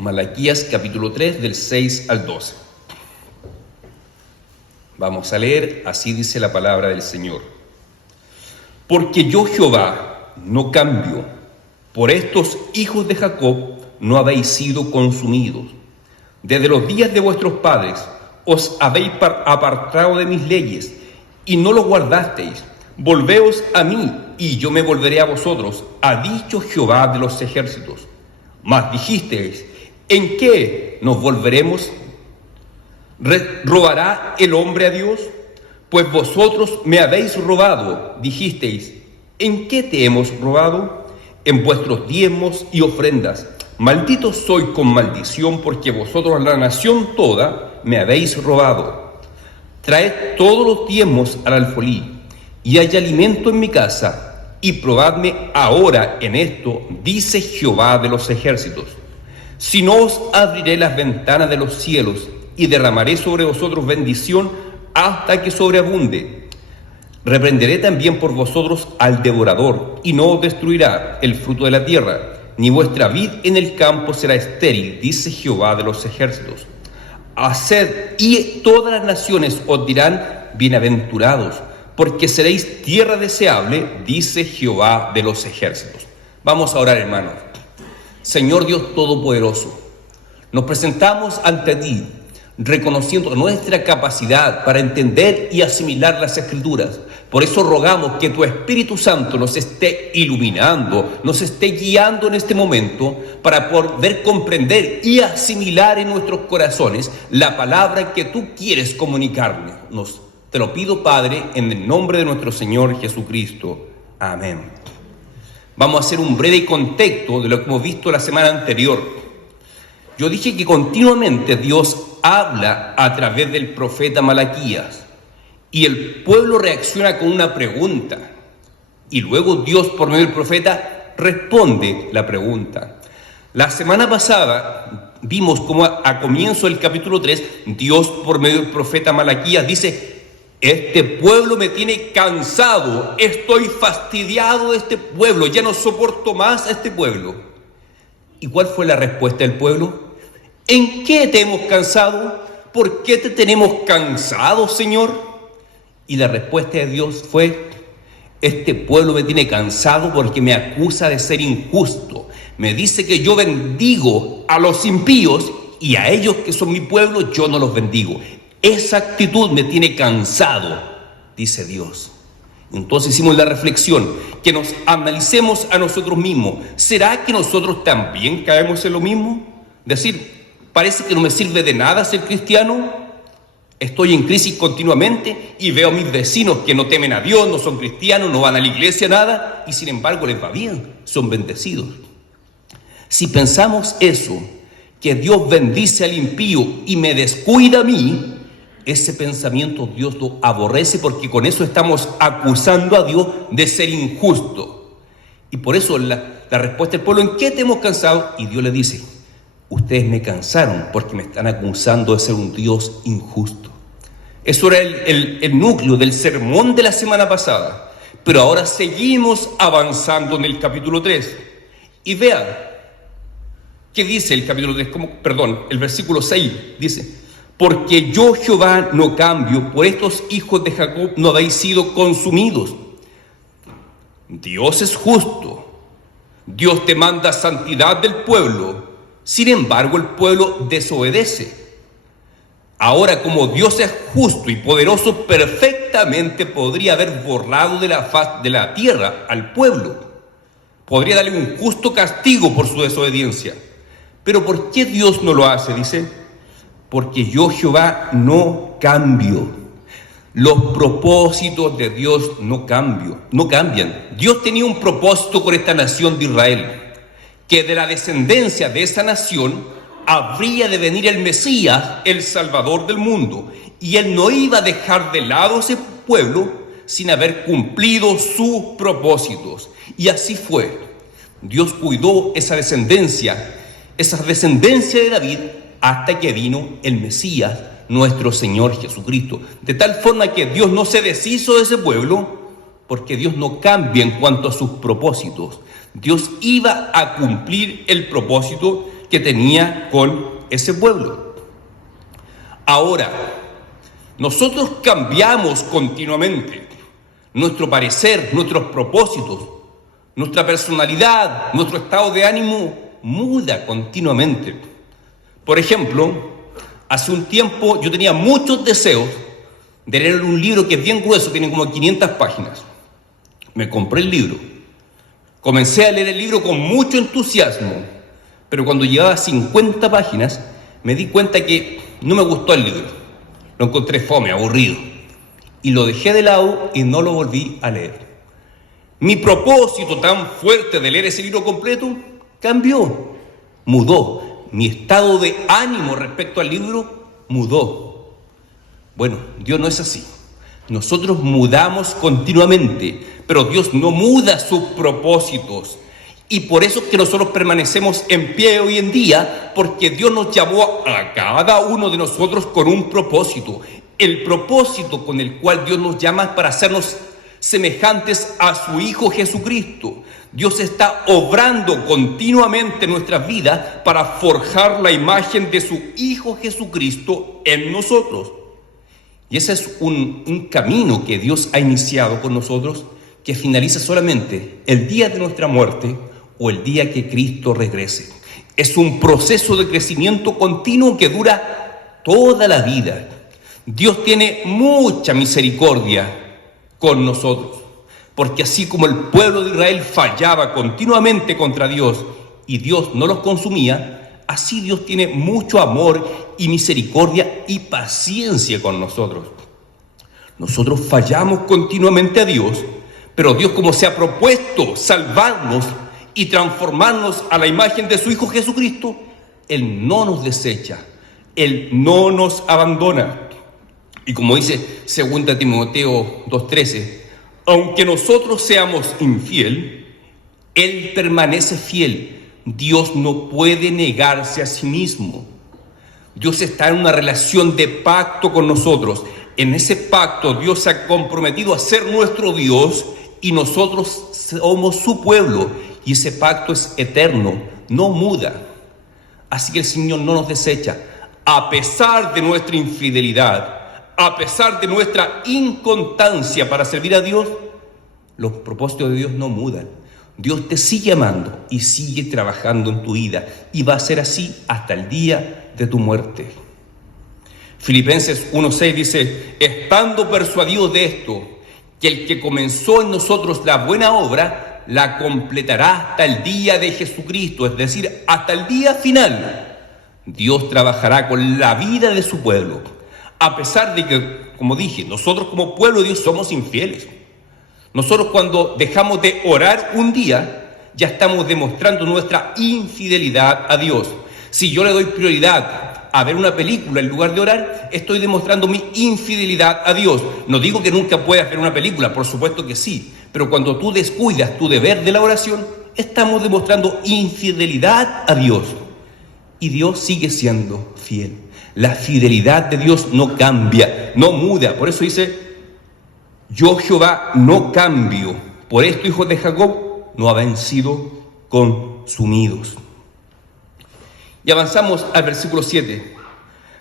Malaquías capítulo 3 del 6 al 12. Vamos a leer, así dice la palabra del Señor. Porque yo Jehová no cambio, por estos hijos de Jacob no habéis sido consumidos. Desde los días de vuestros padres os habéis apartado de mis leyes y no los guardasteis. Volveos a mí y yo me volveré a vosotros, ha dicho Jehová de los ejércitos. Mas dijisteis, ¿en qué nos volveremos? ¿Robará el hombre a Dios? Pues vosotros me habéis robado, dijisteis. ¿En qué te hemos robado? En vuestros diezmos y ofrendas. Maldito soy con maldición, porque vosotros, la nación toda, me habéis robado. Traed todos los diezmos al alfolí, y hay alimento en mi casa, y probadme ahora en esto, dice Jehová de los ejércitos. Si no os abriré las ventanas de los cielos, y derramaré sobre vosotros bendición hasta que sobreabunde. Reprenderé también por vosotros al devorador, y no os destruirá el fruto de la tierra, ni vuestra vid en el campo será estéril, dice Jehová de los ejércitos. Haced, y todas las naciones os dirán, bienaventurados, porque seréis tierra deseable, dice Jehová de los ejércitos. Vamos a orar, hermanos. Señor Dios Todopoderoso, nos presentamos ante ti, reconociendo nuestra capacidad para entender y asimilar las Escrituras. Por eso rogamos que tu Espíritu Santo nos esté iluminando, nos esté guiando en este momento para poder comprender y asimilar en nuestros corazones la palabra que tú quieres comunicarnos. Te lo pido, Padre, en el nombre de nuestro Señor Jesucristo. Amén. Vamos a hacer un breve contexto de lo que hemos visto la semana anterior. Yo dije que continuamente Dios habla a través del profeta Malaquías y el pueblo reacciona con una pregunta y luego Dios por medio del profeta responde la pregunta. La semana pasada vimos cómo a comienzo del capítulo 3 Dios por medio del profeta Malaquías dice: este pueblo me tiene cansado, estoy fastidiado de este pueblo, ya no soporto más a este pueblo. ¿Y cuál fue la respuesta del pueblo? ¿En qué te hemos cansado? ¿Por qué te tenemos cansado, Señor? Y la respuesta de Dios fue: este pueblo me tiene cansado porque me acusa de ser injusto. Me dice que yo bendigo a los impíos y a ellos que son mi pueblo yo no los bendigo. Esa actitud me tiene cansado, dice Dios. Entonces hicimos la reflexión, que nos analicemos a nosotros mismos. ¿Será que nosotros también caemos en lo mismo? Decir, parece que no me sirve de nada ser cristiano. Estoy en crisis continuamente y veo a mis vecinos que no temen a Dios, no son cristianos, no van a la iglesia, nada, y sin embargo les va bien, son bendecidos. Si pensamos eso, que Dios bendice al impío y me descuida a mí, ese pensamiento Dios lo aborrece, porque con eso estamos acusando a Dios de ser injusto. Y por eso la respuesta del pueblo: ¿en qué te hemos cansado? Y Dios le dice: ustedes me cansaron porque me están acusando de ser un Dios injusto. Eso era el núcleo del sermón de la semana pasada. Pero ahora seguimos avanzando en el capítulo 3. Y vean, ¿qué dice el capítulo 3? El versículo 6 dice: porque yo Jehová no cambio, por estos hijos de Jacob no habéis sido consumidos. Dios es justo, Dios demanda santidad del pueblo, sin embargo el pueblo desobedece. Ahora, como Dios es justo y poderoso, perfectamente podría haber borrado de la faz de la tierra al pueblo. Podría darle un justo castigo por su desobediencia. Pero ¿por qué Dios no lo hace? Dice: porque yo Jehová no cambio. Los propósitos de Dios no cambian. Dios tenía un propósito con esta nación de Israel, que de la descendencia de esa nación habría de venir el Mesías, el Salvador del mundo, y Él no iba a dejar de lado a ese pueblo sin haber cumplido sus propósitos. Y así fue. Dios cuidó esa descendencia de David, hasta que vino el Mesías, nuestro Señor Jesucristo. De tal forma que Dios no se deshizo de ese pueblo, porque Dios no cambia en cuanto a sus propósitos. Dios iba a cumplir el propósito, que tenía con ese pueblo. Ahora, nosotros cambiamos continuamente nuestro parecer, nuestros propósitos, nuestra personalidad, nuestro estado de ánimo muda continuamente. Por ejemplo, hace un tiempo yo tenía muchos deseos de leer un libro que es bien grueso, tiene como 500 páginas. Me compré el libro. Comencé a leer el libro con mucho entusiasmo, pero cuando llevaba 50 páginas me di cuenta que no me gustó el libro. Lo encontré fome, aburrido, y lo dejé de lado y no lo volví a leer. Mi propósito tan fuerte de leer ese libro completo cambió, mudó. Mi estado de ánimo respecto al libro mudó. Bueno, Dios no es así. Nosotros mudamos continuamente, pero Dios no muda sus propósitos. Y por eso es que nosotros permanecemos en pie hoy en día, porque Dios nos llamó a cada uno de nosotros con un propósito. El propósito con el cual Dios nos llama es para hacernos semejantes a su Hijo Jesucristo. Dios está obrando continuamente en nuestras vidas para forjar la imagen de su Hijo Jesucristo en nosotros. Y ese es un camino que Dios ha iniciado con nosotros, que finaliza solamente el día de nuestra muerte o el día que Cristo regrese. Es un proceso de crecimiento continuo que dura toda la vida. Dios tiene mucha misericordia con nosotros, porque así como el pueblo de Israel fallaba continuamente contra Dios y Dios no los consumía, así Dios tiene mucho amor y misericordia y paciencia con nosotros. Nosotros fallamos continuamente a Dios, pero Dios, como se ha propuesto salvarnos y transformarnos a la imagen de su Hijo Jesucristo, Él no nos desecha, Él no nos abandona. Y como dice 2 Timoteo 2:13, aunque nosotros seamos infiel, Él permanece fiel. Dios no puede negarse a sí mismo. Dios está en una relación de pacto con nosotros. En ese pacto Dios se ha comprometido a ser nuestro Dios y nosotros somos su pueblo. Y ese pacto es eterno, no muda. Así que el Señor no nos desecha. A pesar de nuestra infidelidad, a pesar de nuestra inconstancia para servir a Dios, los propósitos de Dios no mudan. Dios te sigue amando y sigue trabajando en tu vida, y va a ser así hasta el día de tu muerte. Filipenses 1:6 dice, estando persuadidos de esto, que el que comenzó en nosotros la buena obra, la completará hasta el día de Jesucristo, es decir, hasta el día final. Dios trabajará con la vida de su pueblo, a pesar de que, como dije, nosotros como pueblo de Dios somos infieles. Nosotros cuando dejamos de orar un día, ya estamos demostrando nuestra infidelidad a Dios. Si yo le doy prioridad a ver una película en lugar de orar, estoy demostrando mi infidelidad a Dios. No digo que nunca puedas ver una película, por supuesto que sí, pero cuando tú descuidas tu deber de la oración, estamos demostrando infidelidad a Dios. Y Dios sigue siendo fiel. La fidelidad de Dios no cambia, no muda. Por eso dice, yo Jehová no cambio. Por esto, hijos de Jacob, no habéis sido consumidos. Y avanzamos al versículo 7.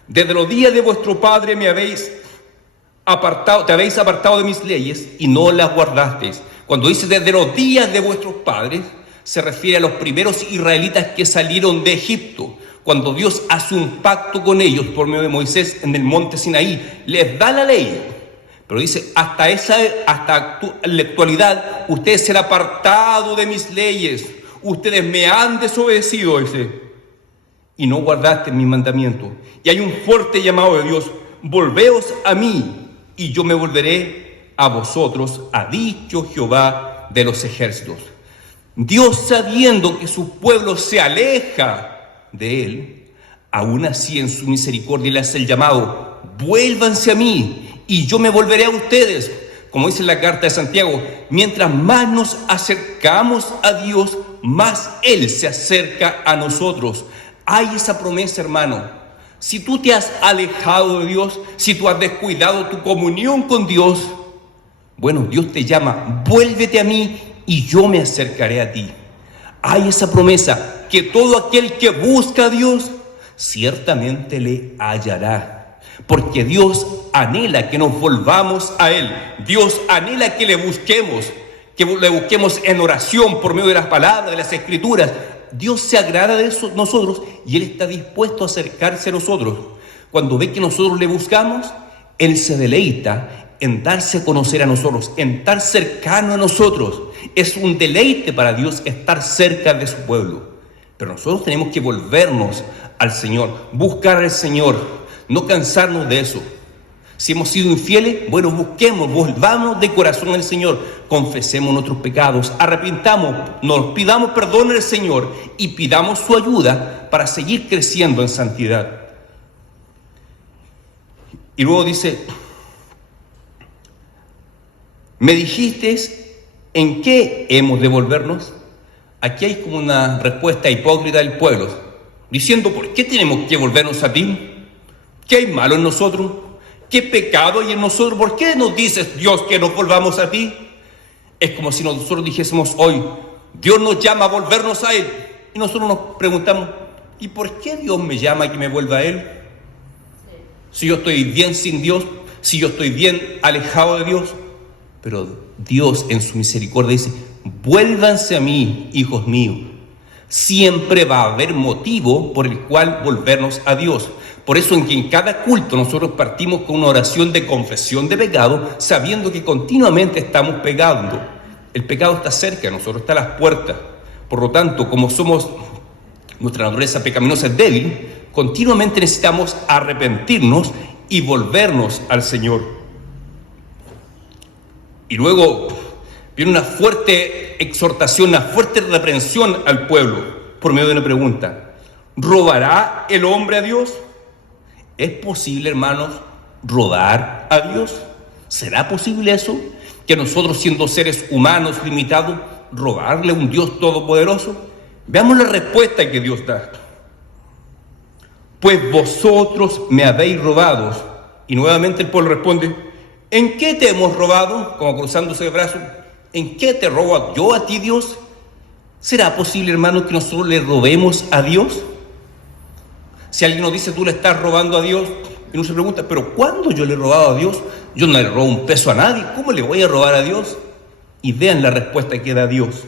Desde los días de vuestro padre te habéis apartado de mis leyes y no las guardasteis. Cuando dice desde los días de vuestros padres, se refiere a los primeros israelitas que salieron de Egipto. Cuando Dios hace un pacto con ellos por medio de Moisés en el monte Sinaí, les da la ley. Pero dice, hasta la actualidad, ustedes se han apartado de mis leyes, ustedes me han desobedecido, dice, y no guardaste mis mandamientos. Y hay un fuerte llamado de Dios, volveos a mí, y yo me volveré a vosotros, ha dicho Jehová de los ejércitos. Dios, sabiendo que su pueblo se aleja de él, aún así en su misericordia le hace el llamado, vuélvanse a mí, y yo me volveré a ustedes. Como dice la carta de Santiago, mientras más nos acercamos a Dios, más Él se acerca a nosotros. Hay esa promesa, hermano. Si tú te has alejado de Dios, si tú has descuidado tu comunión con Dios, bueno, Dios te llama, vuélvete a mí y yo me acercaré a ti. hay esa promesa, que todo aquel que busca a Dios, ciertamente le hallará. Porque Dios anhela que nos volvamos a Él. Dios anhela que le busquemos en oración por medio de las palabras, de las Escrituras. Dios se agrada de eso, nosotros, y Él está dispuesto a acercarse a nosotros. Cuando ve que nosotros le buscamos, Él se deleita en darse a conocer a nosotros, en estar cercano a nosotros. Es un deleite para Dios estar cerca de su pueblo. Pero nosotros tenemos que volvernos al Señor, buscar al Señor, no cansarnos de eso. Si hemos sido infieles, bueno, busquemos, volvamos de corazón al Señor, confesemos nuestros pecados, arrepintamos, nos pidamos perdón al Señor y pidamos su ayuda para seguir creciendo en santidad. Y luego dice, me dijiste, ¿en qué hemos de volvernos? Aquí hay como una respuesta hipócrita del pueblo, diciendo, ¿por qué tenemos que volvernos a ti? ¿Qué hay malo en nosotros? ¿Qué pecado hay en nosotros? ¿Por qué nos dices, Dios, que nos volvamos a ti? Es como si nosotros dijésemos hoy, Dios nos llama a volvernos a Él. Y nosotros nos preguntamos, ¿y por qué Dios me llama a que me vuelva a Él? Si yo estoy bien sin Dios, si yo estoy bien alejado de Dios. Pero Dios en su misericordia dice, vuélvanse a mí, hijos míos. Siempre va a haber motivo por el cual volvernos a Dios. Por eso en cada culto nosotros partimos con una oración de confesión de pecado, sabiendo que continuamente estamos pecando. El pecado está cerca de nosotros, está a las puertas. Por lo tanto, como nuestra naturaleza pecaminosa es débil, continuamente necesitamos arrepentirnos y volvernos al Señor. Y luego viene una fuerte exhortación, una fuerte reprensión al pueblo por medio de una pregunta. ¿Robará el hombre a Dios? ¿Es posible, hermanos, robar a Dios? ¿Será posible eso? Que nosotros, siendo seres humanos limitados, robarle a un Dios todopoderoso. Veamos la respuesta que Dios da. Pues vosotros me habéis robado. Y nuevamente el pueblo responde, ¿en qué te hemos robado? Como cruzándose de brazos. ¿En qué te robo yo a ti, Dios? ¿Será posible, hermano, que nosotros le robemos a Dios? Si alguien nos dice, tú le estás robando a Dios, y uno se pregunta, ¿pero cuándo yo le he robado a Dios? Yo no le robo un peso a nadie, ¿cómo le voy a robar a Dios? Y vean la respuesta que da Dios.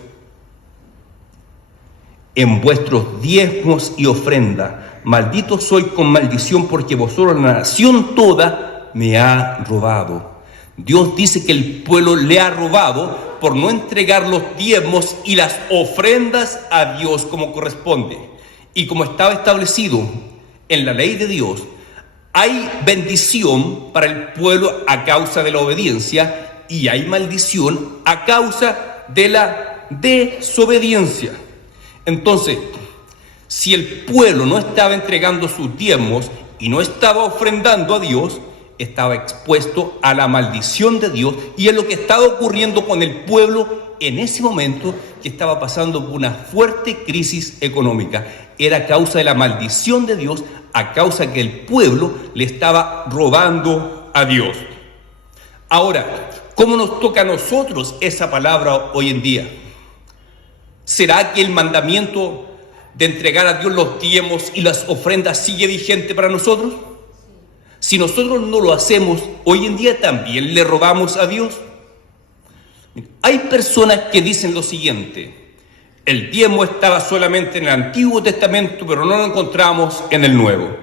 En vuestros diezmos y ofrenda, maldito soy con maldición, porque vosotros, la nación toda, me ha robado. Dios dice que el pueblo le ha robado por no entregar los diezmos y las ofrendas a Dios como corresponde. Y como estaba establecido en la ley de Dios, hay bendición para el pueblo a causa de la obediencia y hay maldición a causa de la desobediencia. Entonces, si el pueblo no estaba entregando sus diezmos y no estaba ofrendando a Dios, estaba expuesto a la maldición de Dios, y es lo que estaba ocurriendo con el pueblo en ese momento, que estaba pasando por una fuerte crisis económica. Era a causa de la maldición de Dios, a causa que el pueblo le estaba robando a Dios. Ahora, ¿cómo nos toca a nosotros esa palabra hoy en día? ¿Será que el mandamiento de entregar a Dios los diezmos y las ofrendas sigue vigente para nosotros? Si nosotros no lo hacemos, hoy en día también le robamos a Dios. Hay personas que dicen lo siguiente: el diezmo estaba solamente en el Antiguo Testamento, pero no lo encontramos en el Nuevo.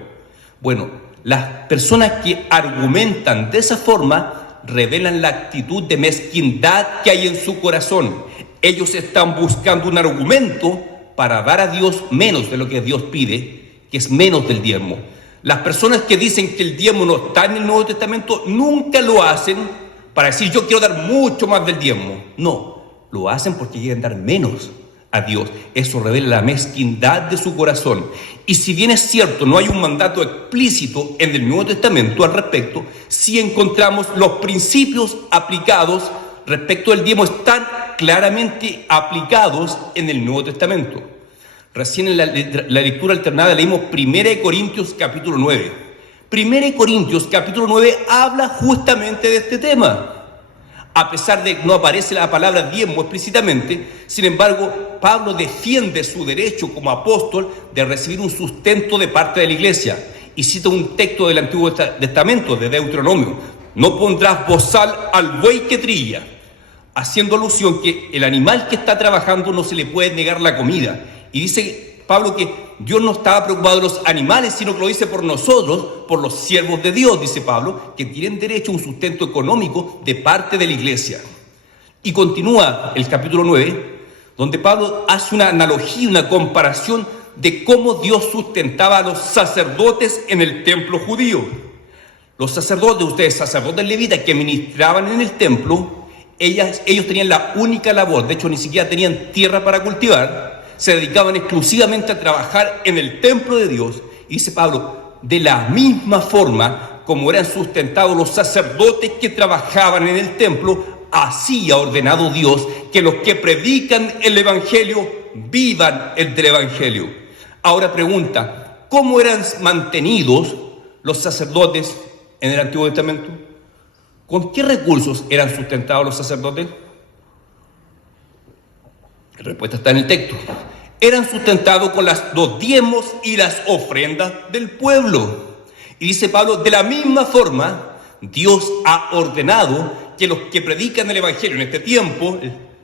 Bueno, las personas que argumentan de esa forma revelan la actitud de mezquindad que hay en su corazón. Ellos están buscando un argumento para dar a Dios menos de lo que Dios pide, que es menos del diezmo. Las personas que dicen que el diezmo no está en el Nuevo Testamento nunca lo hacen para decir yo quiero dar mucho más del diezmo. No, lo hacen porque quieren dar menos a Dios. Eso revela la mezquindad de su corazón. Y si bien es cierto, no hay un mandato explícito en el Nuevo Testamento al respecto, sí encontramos los principios aplicados respecto al diezmo, están claramente aplicados en el Nuevo Testamento. Recién en la lectura alternada leímos 1 Corintios capítulo 9. 1 Corintios capítulo 9 habla justamente de este tema. A pesar de que no aparece la palabra diezmo explícitamente, sin embargo, Pablo defiende su derecho como apóstol de recibir un sustento de parte de la iglesia. Y cita un texto del Antiguo Testamento, de Deuteronomio: no pondrás bozal al buey que trilla, haciendo alusión que el animal que está trabajando no se le puede negar la comida. Y dice Pablo que Dios no estaba preocupado de los animales, sino que lo dice por nosotros, por los siervos de Dios, dice Pablo, que tienen derecho a un sustento económico de parte de la iglesia. Y continúa el capítulo 9, donde Pablo hace una analogía, una comparación de cómo Dios sustentaba a los sacerdotes en el templo judío. Los sacerdotes, ustedes sacerdotes levitas que ministraban en el templo, ellos tenían la única labor, de hecho ni siquiera tenían tierra para cultivar, se dedicaban exclusivamente a trabajar en el templo de Dios. Y dice Pablo, de la misma forma como eran sustentados los sacerdotes que trabajaban en el templo, así ha ordenado Dios que los que predican el evangelio vivan el del evangelio. Ahora pregunta, ¿cómo eran mantenidos los sacerdotes en el Antiguo Testamento? ¿Con qué recursos eran sustentados los sacerdotes? La respuesta está en el texto. Eran sustentados con los diezmos y las ofrendas del pueblo. Y dice Pablo, de la misma forma, Dios ha ordenado que los que predican el evangelio en este tiempo,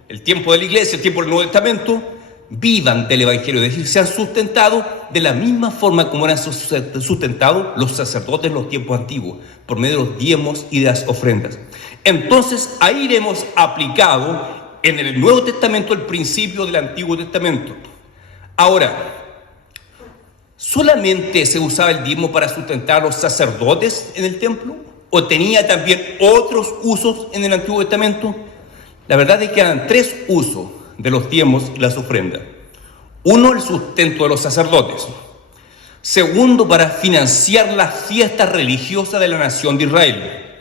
el tiempo de la iglesia, el tiempo del Nuevo Testamento, vivan del evangelio, es decir, sean sustentados de la misma forma como eran sustentados los sacerdotes en los tiempos antiguos, por medio de los diezmos y de las ofrendas. Entonces ahí hemos aplicado en el Nuevo Testamento el principio del Antiguo Testamento. Ahora, ¿solamente se usaba el diezmo para sustentar a los sacerdotes en el templo? ¿O tenía también otros usos en el Antiguo Testamento? La verdad es que eran tres usos de los diezmos y las ofrendas. Uno, el sustento de los sacerdotes. Segundo, para financiar las fiestas religiosas de la nación de Israel.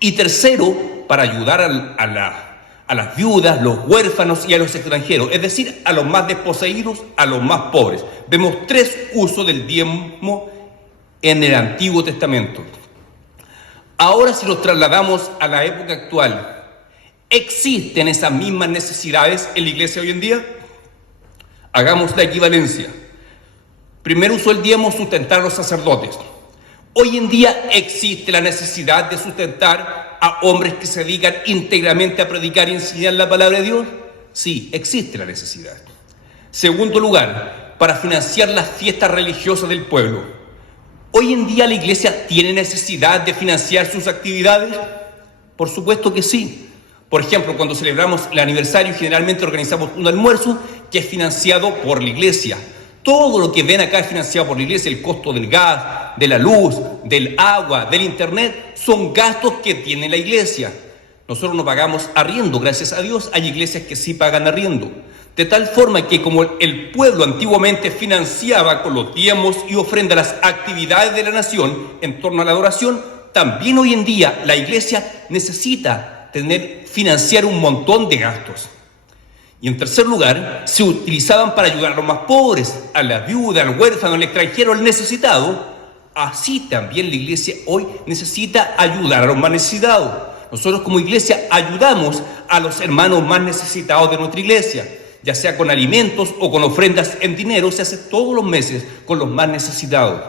Y tercero, para ayudar a las viudas, los huérfanos y a los extranjeros, es decir, a los más desposeídos, a los más pobres. Vemos tres usos del diezmo en el Antiguo Testamento. Ahora, si los trasladamos a la época actual, ¿existen esas mismas necesidades en la iglesia hoy en día? Hagamos la equivalencia. Primero usó el diezmo sustentar a los sacerdotes. Hoy en día existe la necesidad de sustentar a hombres que se dedican íntegramente a predicar y enseñar la palabra de Dios. Sí, existe la necesidad. Segundo lugar, para financiar las fiestas religiosas del pueblo. ¿Hoy en día la iglesia tiene necesidad de financiar sus actividades? Por supuesto que sí. Por ejemplo, cuando celebramos el aniversario, generalmente organizamos un almuerzo que es financiado por la iglesia. Todo lo que ven acá es financiado por la iglesia. El costo del gas, de la luz, del agua, del internet, son gastos que tiene la iglesia. Nosotros no pagamos arriendo, gracias a Dios. Hay iglesias que sí pagan arriendo. De tal forma que como el pueblo antiguamente financiaba con los diezmos y ofrendas las actividades de la nación en torno a la adoración, también hoy en día la iglesia necesita financiar un montón de gastos. Y en tercer lugar, se utilizaban para ayudar a los más pobres, a la viuda, al huérfano, al extranjero, al necesitado. Así también la iglesia hoy necesita ayudar a los más necesitados. Nosotros como iglesia ayudamos a los hermanos más necesitados de nuestra iglesia, ya sea con alimentos o con ofrendas en dinero. Se hace todos los meses con los más necesitados.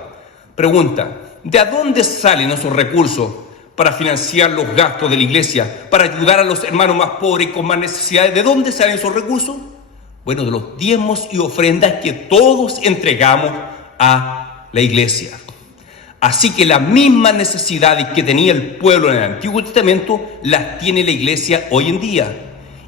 Pregunta, ¿de dónde salen esos recursos para financiar los gastos de la iglesia, para ayudar a los hermanos más pobres y con más necesidades? ¿De dónde salen esos recursos? Bueno, de los diezmos y ofrendas que todos entregamos a la iglesia. Así que las mismas necesidades que tenía el pueblo en el Antiguo Testamento las tiene la iglesia hoy en día.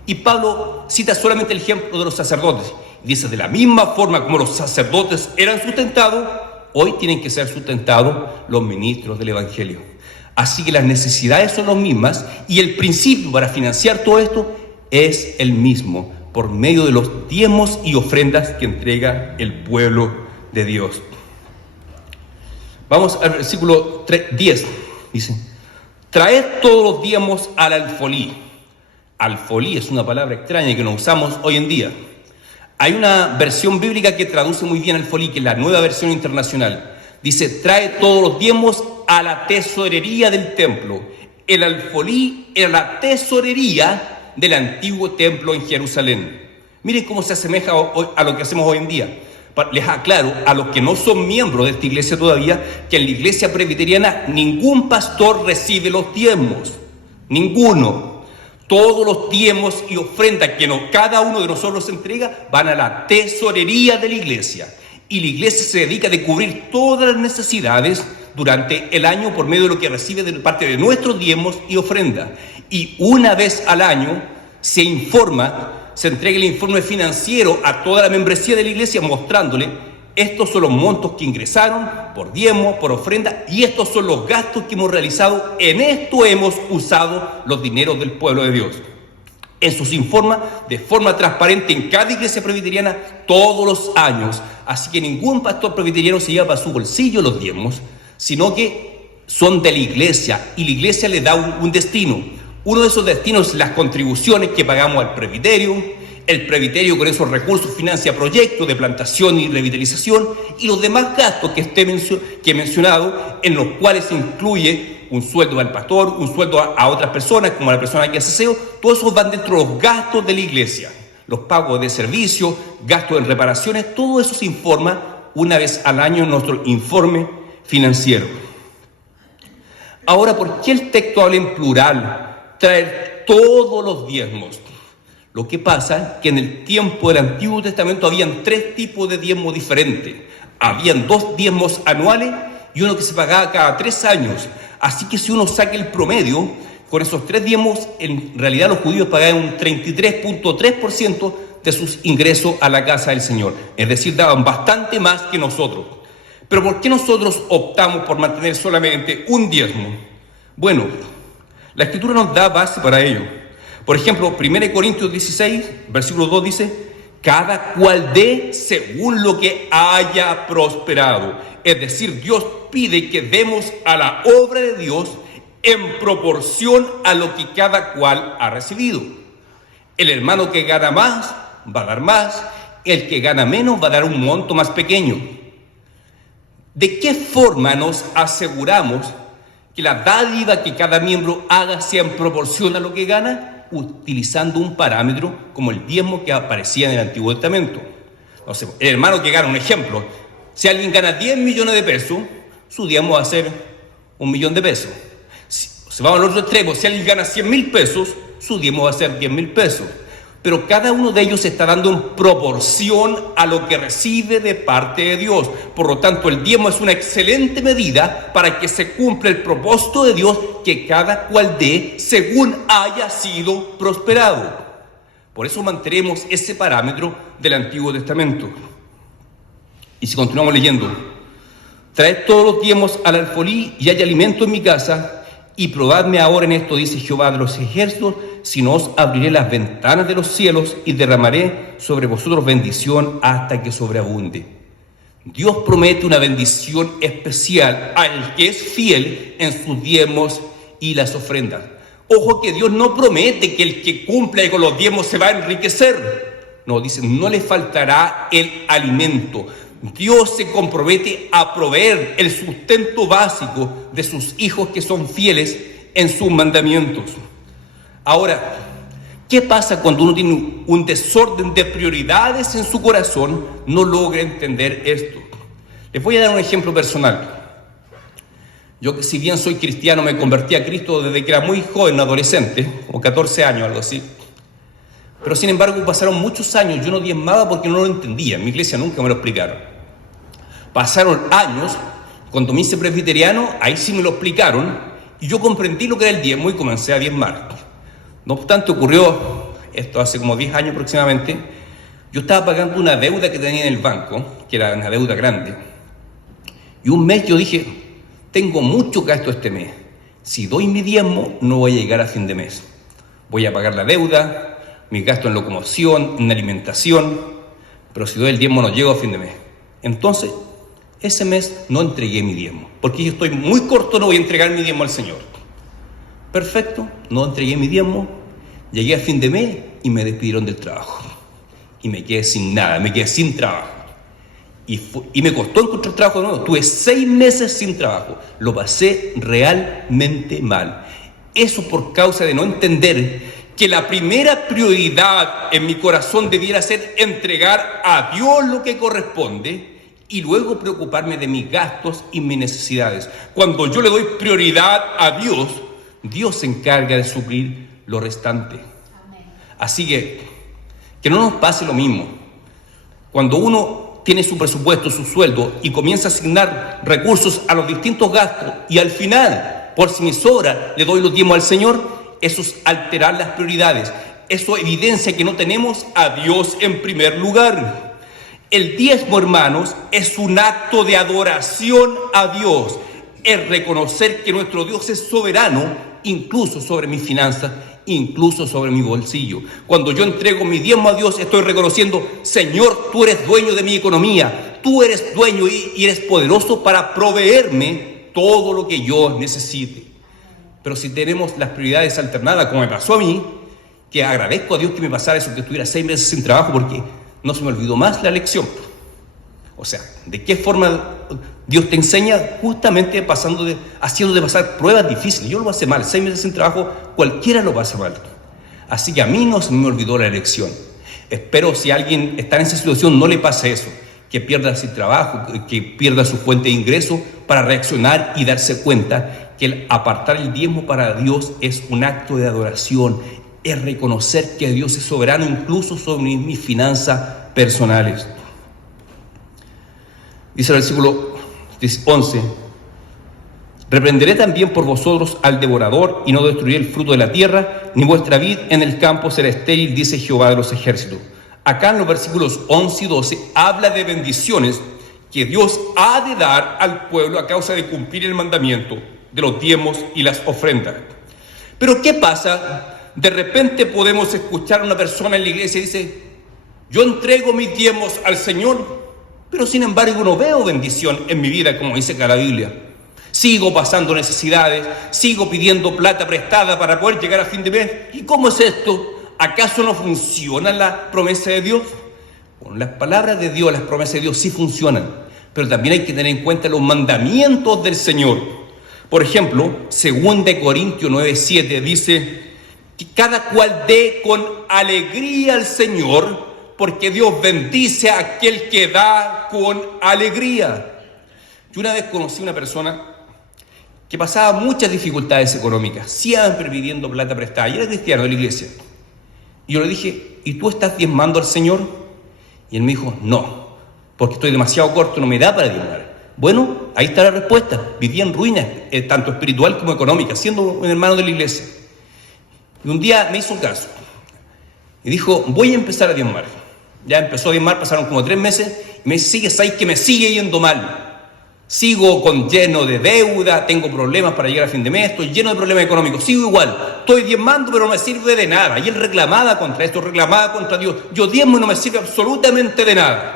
Y Pablo cita solamente el ejemplo de los sacerdotes. Dice, de la misma forma como los sacerdotes eran sustentados, hoy tienen que ser sustentados los ministros del evangelio. Así que las necesidades son las mismas y el principio para financiar todo esto es el mismo, por medio de los diezmos y ofrendas que entrega el pueblo de Dios. Vamos al versículo 10. Dice, traed todos los diezmos al alfolí. Alfolí es una palabra extraña que no usamos hoy en día. Hay una versión bíblica que traduce muy bien alfolí, que es la Nueva Versión Internacional. Dice, trae todos los diezmos a la tesorería del templo. El alfolí era la tesorería del antiguo templo en Jerusalén. Miren cómo se asemeja a lo que hacemos hoy en día. Les aclaro a los que no son miembros de esta iglesia todavía que en la iglesia presbiteriana ningún pastor recibe los diezmos, ninguno. Todos los diezmos y ofrendas que cada uno de nosotros entrega van a la tesorería de la iglesia, y la iglesia se dedica a cubrir todas las necesidades durante el año por medio de lo que recibe de parte de nuestros diezmos y ofrendas. Y una vez al año se entrega el informe financiero a toda la membresía de la iglesia, mostrándole: estos son los montos que ingresaron por diezmo, por ofrenda, y estos son los gastos que hemos realizado. En esto hemos usado los dineros del pueblo de Dios. Eso se informa de forma transparente en cada iglesia presbiteriana todos los años. Así que ningún pastor presbiteriano se lleva para su bolsillo los diezmos, sino que son de la iglesia, y la iglesia le da un destino. Uno de esos destinos es las contribuciones que pagamos al presbiterio. El presbiterio con esos recursos financia proyectos de plantación y revitalización, y los demás gastos que he mencionado, en los cuales se incluye un sueldo al pastor, un sueldo a otras personas, como a la persona que hace aseo. Todos esos van dentro de los gastos de la iglesia. Los pagos de servicios, gastos en reparaciones, todo eso se informa una vez al año en nuestro informe financiero. Ahora, ¿por qué el texto habla en plural? Traer todos los diezmos. Lo que pasa es que en el tiempo del Antiguo Testamento habían 3 tipos de diezmos diferentes. Habían 2 diezmos anuales y uno que se pagaba cada 3 años. Así que si uno saca el promedio, con esos 3 diezmos, en realidad los judíos pagaban un 33.3% de sus ingresos a la casa del Señor. Es decir, daban bastante más que nosotros. Pero ¿por qué nosotros optamos por mantener solamente un diezmo? Bueno, la Escritura nos da base para ello. Por ejemplo, 1 Corintios 16, versículo 2 dice: cada cual dé según lo que haya prosperado. Es decir, Dios pide que demos a la obra de Dios en proporción a lo que cada cual ha recibido. El hermano que gana más va a dar más, el que gana menos va a dar un monto más pequeño. ¿De qué forma nos aseguramos que la dádiva que cada miembro haga sea en proporción a lo que gana? Utilizando un parámetro como el diezmo que aparecía en el Antiguo Testamento. Entonces, el hermano que gana, un ejemplo, si alguien gana 10 millones de pesos, su diezmo va a ser 1 millón de pesos. Si vamos al otro extremo, si alguien gana 100,000 pesos, su diezmo va a ser 10,000 pesos. Pero cada uno de ellos se está dando en proporción a lo que recibe de parte de Dios. Por lo tanto, el diezmo es una excelente medida para que se cumpla el propósito de Dios, que cada cual dé según haya sido prosperado. Por eso mantenemos ese parámetro del Antiguo Testamento. Y si continuamos leyendo: traed todos los diezmos al alfolí, y hay alimento en mi casa, y probadme ahora en esto, dice Jehová de los ejércitos, si no os abriré las ventanas de los cielos y derramaré sobre vosotros bendición hasta que sobreabunde. Dios promete una bendición especial al que es fiel en sus diezmos y las ofrendas. Ojo, que Dios no promete que el que cumpla con los diezmos se va a enriquecer. No, dice, no le faltará el alimento. Dios se compromete a proveer el sustento básico de sus hijos que son fieles en sus mandamientos. Ahora, ¿qué pasa cuando uno tiene un desorden de prioridades en su corazón? No logra entender esto. Les voy a dar un ejemplo personal. Yo, que si bien soy cristiano, me convertí a Cristo desde que era muy joven, adolescente, como 14 años, algo así. Pero sin embargo pasaron muchos años, yo no diezmaba porque no lo entendía, en mi iglesia nunca me lo explicaron. Pasaron años, cuando me hice presbiteriano, ahí sí me lo explicaron, y yo comprendí lo que era el diezmo y comencé a diezmar. No obstante, ocurrió esto hace como 10 años aproximadamente. Yo estaba pagando una deuda que tenía en el banco, que era una deuda grande, y un mes yo dije: tengo mucho gasto este mes, si doy mi diezmo no voy a llegar a fin de mes, voy a pagar la deuda, mis gastos en locomoción, en alimentación, pero si doy el diezmo no llego a fin de mes. Entonces, ese mes no entregué mi diezmo, porque yo estoy muy corto, no voy a entregar mi diezmo al Señor. Perfecto, no entregué mi diezmo, llegué a fin de mes y me despidieron del trabajo. Y me quedé sin nada, me quedé sin trabajo. Y me costó encontrar trabajo de nuevo, tuve 6 meses sin trabajo, lo pasé realmente mal. Eso por causa de no entender que la primera prioridad en mi corazón debiera ser entregar a Dios lo que corresponde y luego preocuparme de mis gastos y mis necesidades. Cuando yo le doy prioridad a Dios, Dios se encarga de suplir lo restante. Amén. Así que no nos pase lo mismo. Cuando uno tiene su presupuesto, su sueldo y comienza a asignar recursos a los distintos gastos y al final, por si me sobra, le doy los diezmos al Señor, eso es alterar las prioridades. Eso evidencia que no tenemos a Dios en primer lugar. El diezmo, hermanos, es un acto de adoración a Dios. Es reconocer que nuestro Dios es soberano, incluso sobre mis finanzas, incluso sobre mi bolsillo. Cuando yo entrego mi diezmo a Dios, estoy reconociendo: Señor, tú eres dueño de mi economía, tú eres dueño y eres poderoso para proveerme todo lo que yo necesite. Pero si tenemos las prioridades alternadas, como me pasó a mí, que agradezco a Dios que me pasara eso, que estuviera 6 meses sin trabajo, porque no se me olvidó más la lección. O sea, ¿de qué forma Dios te enseña? Justamente haciéndote pasar pruebas difíciles. Yo lo pasé mal, 6 meses sin trabajo, cualquiera lo pasa mal. Así que a mí no se me olvidó la lección. Espero, si alguien está en esa situación, no le pase eso, que pierda su trabajo, que pierda su fuente de ingreso, para reaccionar y darse cuenta que el apartar el diezmo para Dios es un acto de adoración, es reconocer que Dios es soberano incluso sobre mis finanzas personales. Dice el versículo 11: reprenderé también por vosotros al devorador, y no destruiré el fruto de la tierra, ni vuestra vid en el campo será estéril, dice Jehová de los ejércitos. Acá en los versículos 11 y 12 habla de bendiciones que Dios ha de dar al pueblo a causa de cumplir el mandamiento de los diezmos y las ofrendas. Pero ¿qué pasa? De repente podemos escuchar a una persona en la iglesia y dice: yo entrego mis diezmos al Señor, pero sin embargo no veo bendición en mi vida, como dice acá la Biblia. Sigo pasando necesidades, sigo pidiendo plata prestada para poder llegar a fin de mes. ¿Y cómo es esto? ¿Acaso no funciona la promesa de Dios? Bueno, las palabras de Dios, las promesas de Dios sí funcionan, pero también hay que tener en cuenta los mandamientos del Señor. Por ejemplo, 2 Corintios 9:7 dice que cada cual dé con alegría al Señor, porque Dios bendice a aquel que da con alegría. Yo una vez conocí a una persona que pasaba muchas dificultades económicas, siempre pidiendo plata prestada, y era cristiano de la iglesia. Y yo le dije: ¿y tú estás diezmando al Señor? Y él me dijo: no, porque estoy demasiado corto, no me da para diezmar. Bueno, ahí está la respuesta. Vivía en ruinas, tanto espiritual como económica, siendo un hermano de la iglesia. Y un día me hizo un caso y dijo: voy a empezar a diezmar. Ya empezó a diezmar, pasaron como 3 meses, y me dice: ¿sabes que me sigue yendo mal? Sigo lleno de deuda, tengo problemas para llegar a fin de mes, estoy lleno de problemas económicos, sigo igual, estoy diezmando pero no me sirve de nada. Y él reclamaba contra esto, reclamaba contra Dios: yo diezmo y no me sirve absolutamente de nada.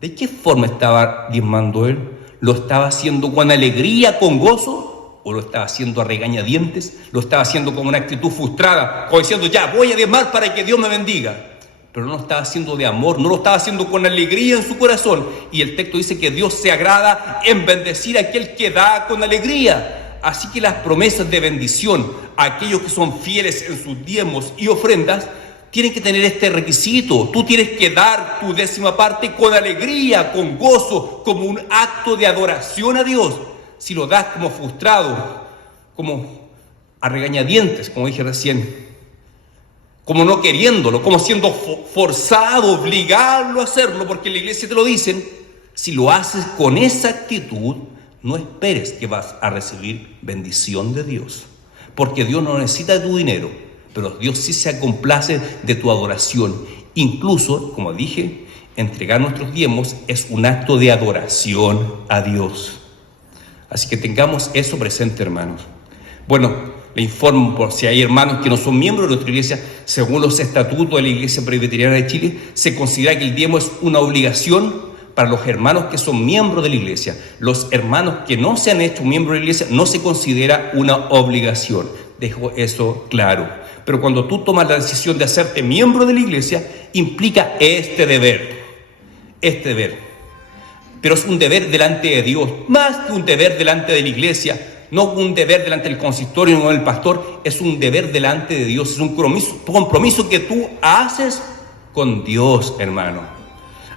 ¿De qué forma estaba diezmando él? ¿Lo estaba haciendo con alegría, con gozo? ¿O lo estaba haciendo a regañadientes? ¿Lo estaba haciendo con una actitud frustrada, como diciendo: ya, voy a diezmar para que Dios me bendiga? Pero no lo estaba haciendo de amor, no lo estaba haciendo con alegría en su corazón. Y el texto dice que Dios se agrada en bendecir a aquel que da con alegría. Así que las promesas de bendición a aquellos que son fieles en sus diezmos y ofrendas tienen que tener este requisito. Tú tienes que dar tu 10ª parte con alegría, con gozo, como un acto de adoración a Dios. Si lo das como frustrado, como a regañadientes, como dije recién, como no queriéndolo, como siendo forzado, obligarlo a hacerlo, porque en la iglesia te lo dicen, si lo haces con esa actitud, no esperes que vas a recibir bendición de Dios, porque Dios no necesita de tu dinero, pero Dios sí se complace de tu adoración. Incluso, como dije, entregar nuestros diezmos es un acto de adoración a Dios. Así que tengamos eso presente, hermanos. Bueno, le informo por si hay hermanos que no son miembros de nuestra iglesia. Según los estatutos de la Iglesia Presbiteriana de Chile, se considera que el diezmo es una obligación para los hermanos que son miembros de la iglesia. Los hermanos que no se han hecho miembros de la iglesia no se considera una obligación. Dejo eso claro. Pero cuando tú tomas la decisión de hacerte miembro de la iglesia, implica este deber. Pero es un deber delante de Dios, más que un deber delante de la iglesia. no un deber delante del consistorio, no del pastor, es un deber delante de Dios, es un compromiso que tú haces con Dios, hermano.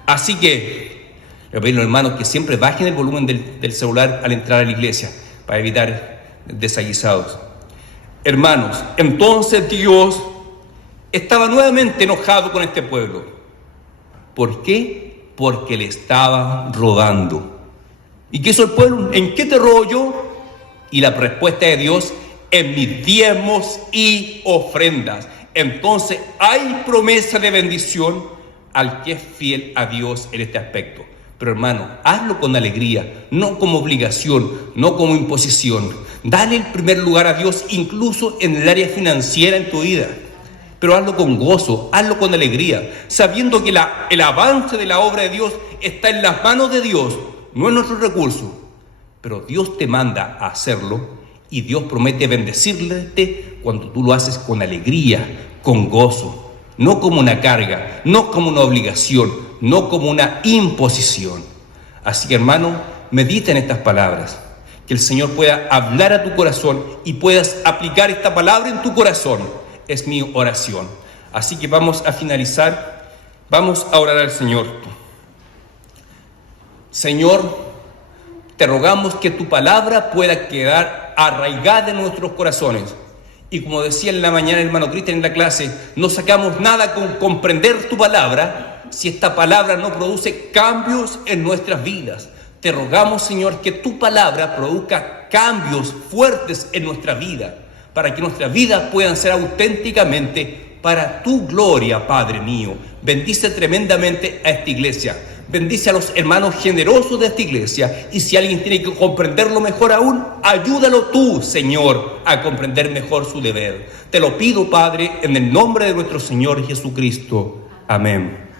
Así que, le pido a los hermanos que siempre bajen el volumen del celular al entrar a la iglesia, para evitar desaguisados. Hermanos, entonces Dios estaba nuevamente enojado con este pueblo. ¿Por qué? Porque le estaba robando. ¿Y qué hizo el pueblo? ¿En qué te robo yo? Y la respuesta de Dios: en mis diezmos y ofrendas. Entonces hay promesa de bendición al que es fiel a Dios en este aspecto. Pero hermano, hazlo con alegría, no como obligación, no como imposición. Dale el primer lugar a Dios, incluso en el área financiera en tu vida. Pero hazlo con gozo, hazlo con alegría, sabiendo que el avance de la obra de Dios está en las manos de Dios, no en nuestros recursos. Pero Dios te manda a hacerlo y Dios promete bendecirte cuando tú lo haces con alegría, con gozo, no como una carga, no como una obligación, no como una imposición. Así que hermano, medita en estas palabras, que el Señor pueda hablar a tu corazón y puedas aplicar esta palabra en tu corazón. Es mi oración. Así que vamos a finalizar, vamos a orar al Señor. Señor, te rogamos que tu palabra pueda quedar arraigada en nuestros corazones. Y como decía en la mañana el hermano Cristian en la clase, no sacamos nada con comprender tu palabra si esta palabra no produce cambios en nuestras vidas. Te rogamos, Señor, que tu palabra produzca cambios fuertes en nuestra vida, para que nuestras vidas puedan ser auténticamente para tu gloria, Padre mío. Bendice tremendamente a esta iglesia. Bendice a los hermanos generosos de esta iglesia. Y si alguien tiene que comprenderlo mejor aún, ayúdalo tú, Señor, a comprender mejor su deber. Te lo pido, Padre, en el nombre de nuestro Señor Jesucristo. Amén.